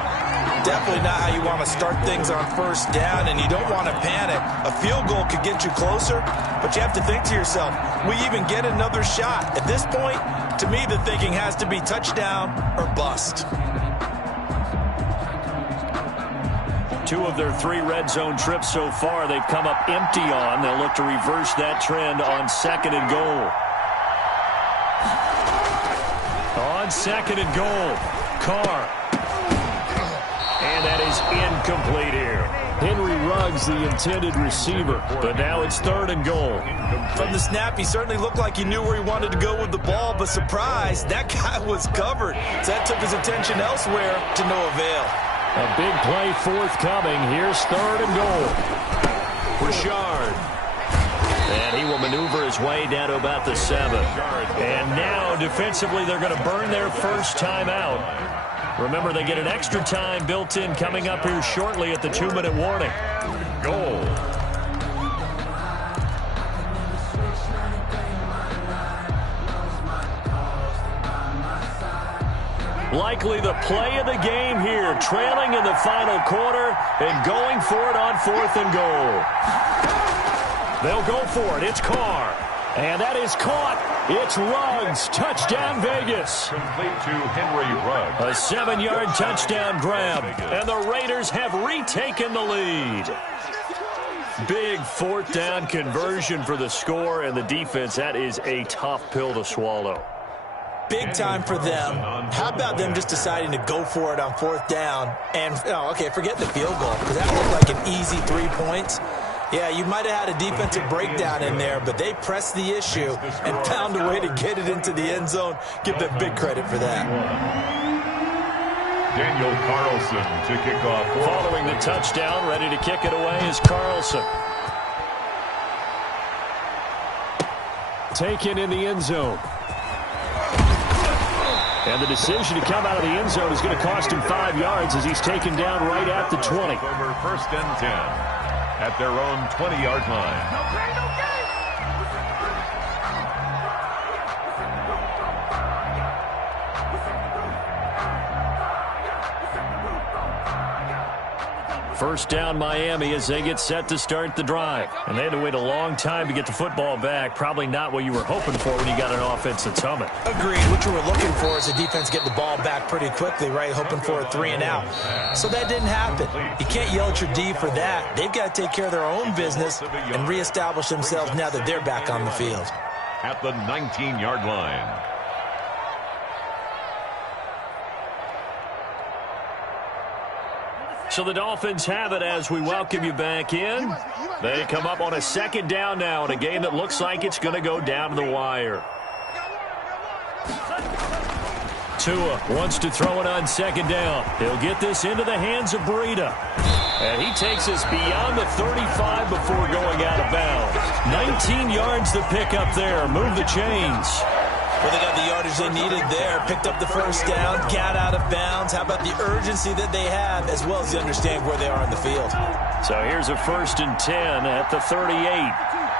Definitely not how you want to start things on first down, and you don't want to panic. A field goal could get you closer, but you have to think to yourself, we even get another shot. At this point, to me, the thinking has to be touchdown or bust. 2 of their 3 red zone trips so far they've come up empty on. They'll look to reverse that trend on 2nd and goal. On 2nd and goal, Carr. And that is incomplete here. Henry Ruggs, the intended receiver, but now it's 3rd and goal. From the snap, he certainly looked like he knew where he wanted to go with the ball, but surprise, that guy was covered. So that took his attention elsewhere to no avail. A big play forthcoming. Here's 3rd and goal. Richard. And he will maneuver his way down to about the 7. And now, defensively, they're going to burn their first time out. Remember, they get an extra time built in coming up here shortly at the 2-minute warning. Goal. Likely the play of the game here, trailing in the final quarter and going for it on 4th and goal. They'll go for it. It's Carr. And that is caught. It's Ruggs. Touchdown, Vegas. Complete to Henry Ruggs. A 7-yard touchdown grab. And the Raiders have retaken the lead. Big 4th down conversion for the score, and the defense, that is a tough pill to swallow. Big time for them. How about them just deciding to go for it on 4th down? And, okay, forget the field goal, because that looked like an easy 3 points. Yeah, you might have had a defensive breakdown in there, but they pressed the issue and found a way to get it into the end zone. Give them big credit for that. Daniel Carlson to kick off. Following the touchdown, ready to kick it away is Carlson. Taken in the end zone. And the decision to come out of the end zone is going to cost him 5 yards as he's taken down right at the 20. Over 1st and 10 at their own 20-yard line. First down Miami as they get set to start the drive. And they had to wait a long time to get the football back. Probably not what you were hoping for when you got an offense that's humming. Agreed. What you were looking for is the defense getting the ball back pretty quickly, right? Hoping for a 3 and out. So that didn't happen. You can't yell at your D for that. They've got to take care of their own business and reestablish themselves now that they're back on the field. At the 19-yard line. So the Dolphins have it as we welcome you back in. They come up on a 2nd down now in a game that looks like it's going to go down to the wire. Tua wants to throw it on 2nd down. He'll get this into the hands of Breida. And he takes us beyond the 35 before going out of bounds. 19 yards to pick up there. Move the chains. Well, they got the yardage they needed there, picked up the 1st down, got out of bounds. How about the urgency that they have, as well as they understand where they are on the field? So here's a 1st and 10 at the 38.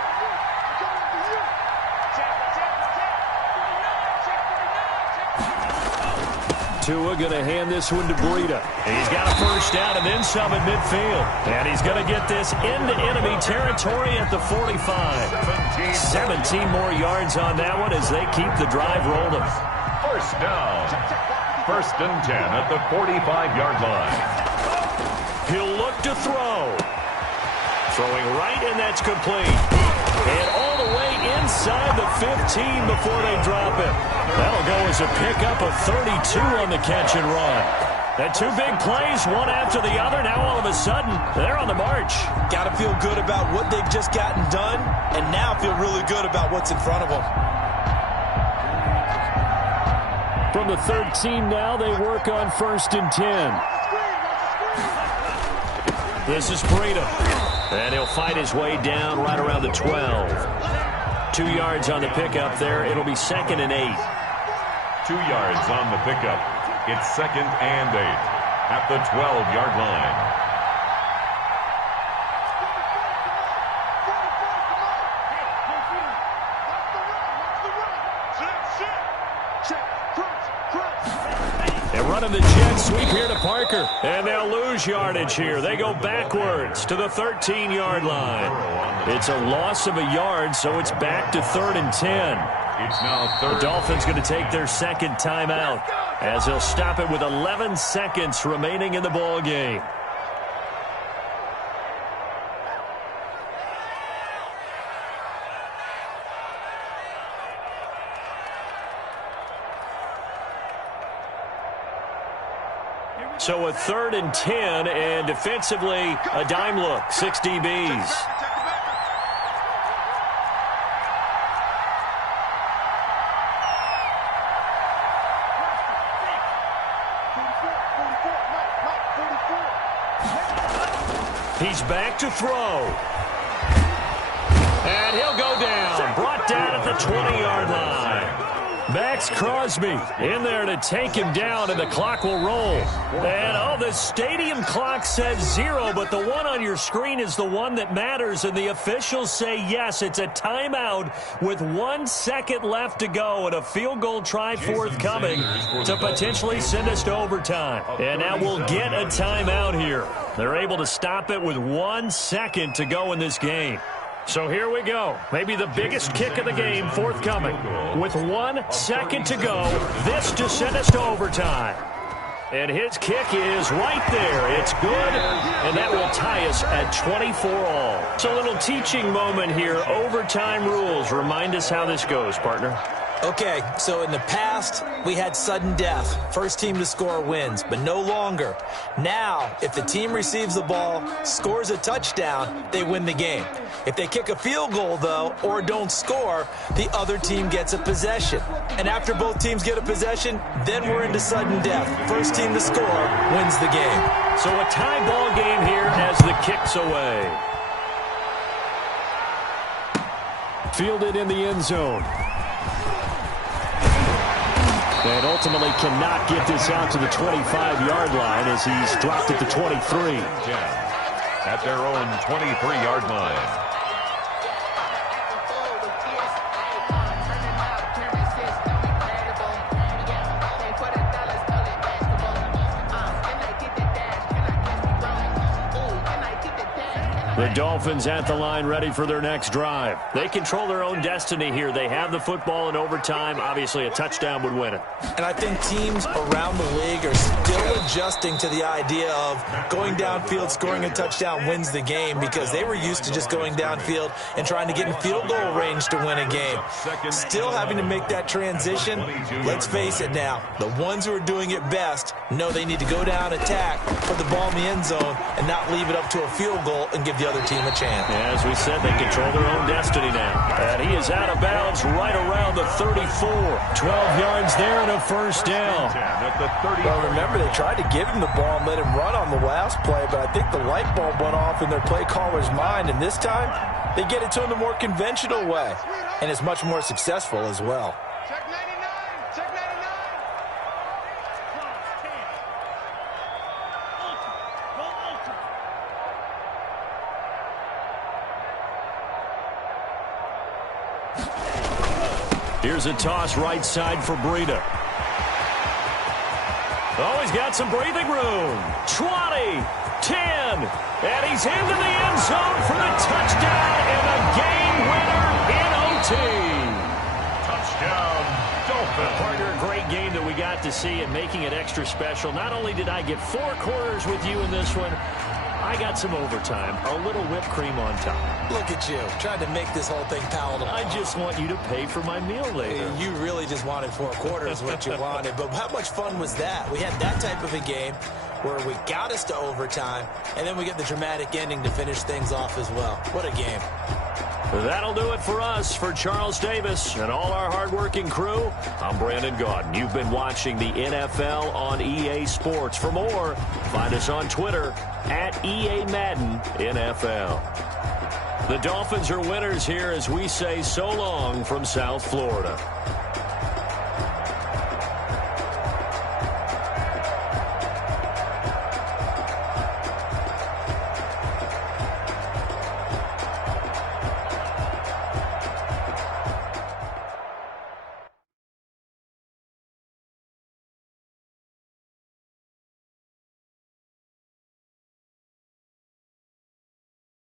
Tua going to hand this one to Breida. He's got a 1st down and then some at midfield. And he's going to get this into enemy territory at the 45. 17 more yards on that one as they keep the drive rolling. 1st down. 1st and 10 at the 45-yard line. He'll look to throw. Throwing right, and that's complete. And all the way inside the 15 before they drop it. That'll go as a pickup of 32 on the catch and run. And 2 big plays, one after the other. Now all of a sudden, they're on the march. Got to feel good about what they've just gotten done, and now feel really good about what's in front of them. From the 13 now, they work on 1st and 10. This is Breida. And he'll fight his way down right around the 12. 2 yards on the pickup there. It'll be 2nd and 8. 2 yards on the pickup. It's 2nd and 8 at the 12-yard line. They're running the jet sweep here to Parker. And they'll lose yardage here. They go backwards to the 13-yard line. It's a loss of a yard, so it's back to 3rd and 10. It's now 3rd. The Dolphins going to take their 2nd timeout as they'll stop it with 11 seconds remaining in the ball game. So a 3rd and 10, and defensively a dime look, 6 DBs. He's back to throw. And he'll go down, brought down at the 20-yard line. Max Crosby in there to take him down, and the clock will roll. And, the stadium clock says 0, but the one on your screen is the one that matters, and the officials say yes, it's a timeout with 1 second left to go, and a field goal try forthcoming to potentially send us to overtime. And now we'll get a timeout here. They're able to stop it with 1 second to go in this game. So here we go. Maybe the biggest kick of the game forthcoming. With 1 second to go, this to send us to overtime. And his kick is right there. It's good, and that will tie us at 24 all. So a little teaching moment here. Overtime rules. Remind us how this goes, partner. Okay, so in the past, we had sudden death. First team to score wins, but no longer. Now, if the team receives the ball, scores a touchdown, they win the game. If they kick a field goal, though, or don't score, the other team gets a possession. And after both teams get a possession, then we're into sudden death. First team to score wins the game. So a tie ball game here as the kick's away. Fielded in the end zone. And ultimately cannot get this out to the 25-yard line as he's dropped at the 23. At their own 23-yard line. The Dolphins at the line ready for their next drive. They control their own destiny here. They have the football in overtime. Obviously, a touchdown would win it. And I think teams around the league are still adjusting to the idea of going downfield, scoring a touchdown wins the game, because they were used to just going downfield and trying to get in field goal range to win a game. Still having to make that transition. Let's face it now, the ones who are doing it best know they need to go down, attack, put the ball in the end zone, and not leave it up to a field goal and give the other team a chance. As we said, they control their own destiny now. And he is out of bounds right around the 34. 12 yards there and a first down. Well, remember, they tried to give him the ball and let him run on the last play, but I think the light bulb went off in their play caller's mind, and this time they get it to him the more conventional way, and it's much more successful as well. Here's a toss right side for Breida. Oh, he's got some breathing room. 20, 10, and he's into the end zone for the touchdown and a game winner in OT. Touchdown, Dolphins. Partner, a great game that we got to see and making it extra special. Not only did I get 4 quarters with you in this one, I got some overtime, a little whipped cream on top. Look at you, trying to make this whole thing palatable. I just want you to pay for my meal later. You really just wanted 4 quarters, what you wanted. But how much fun was that? We had that type of a game where we got us to overtime, and then we get the dramatic ending to finish things off as well. What a game. That'll do it for us. For Charles Davis and all our hardworking crew, I'm Brandon Gaudin. You've been watching the NFL on EA Sports. For more, find us on Twitter at EA Madden NFL. The Dolphins are winners here as we say so long from South Florida.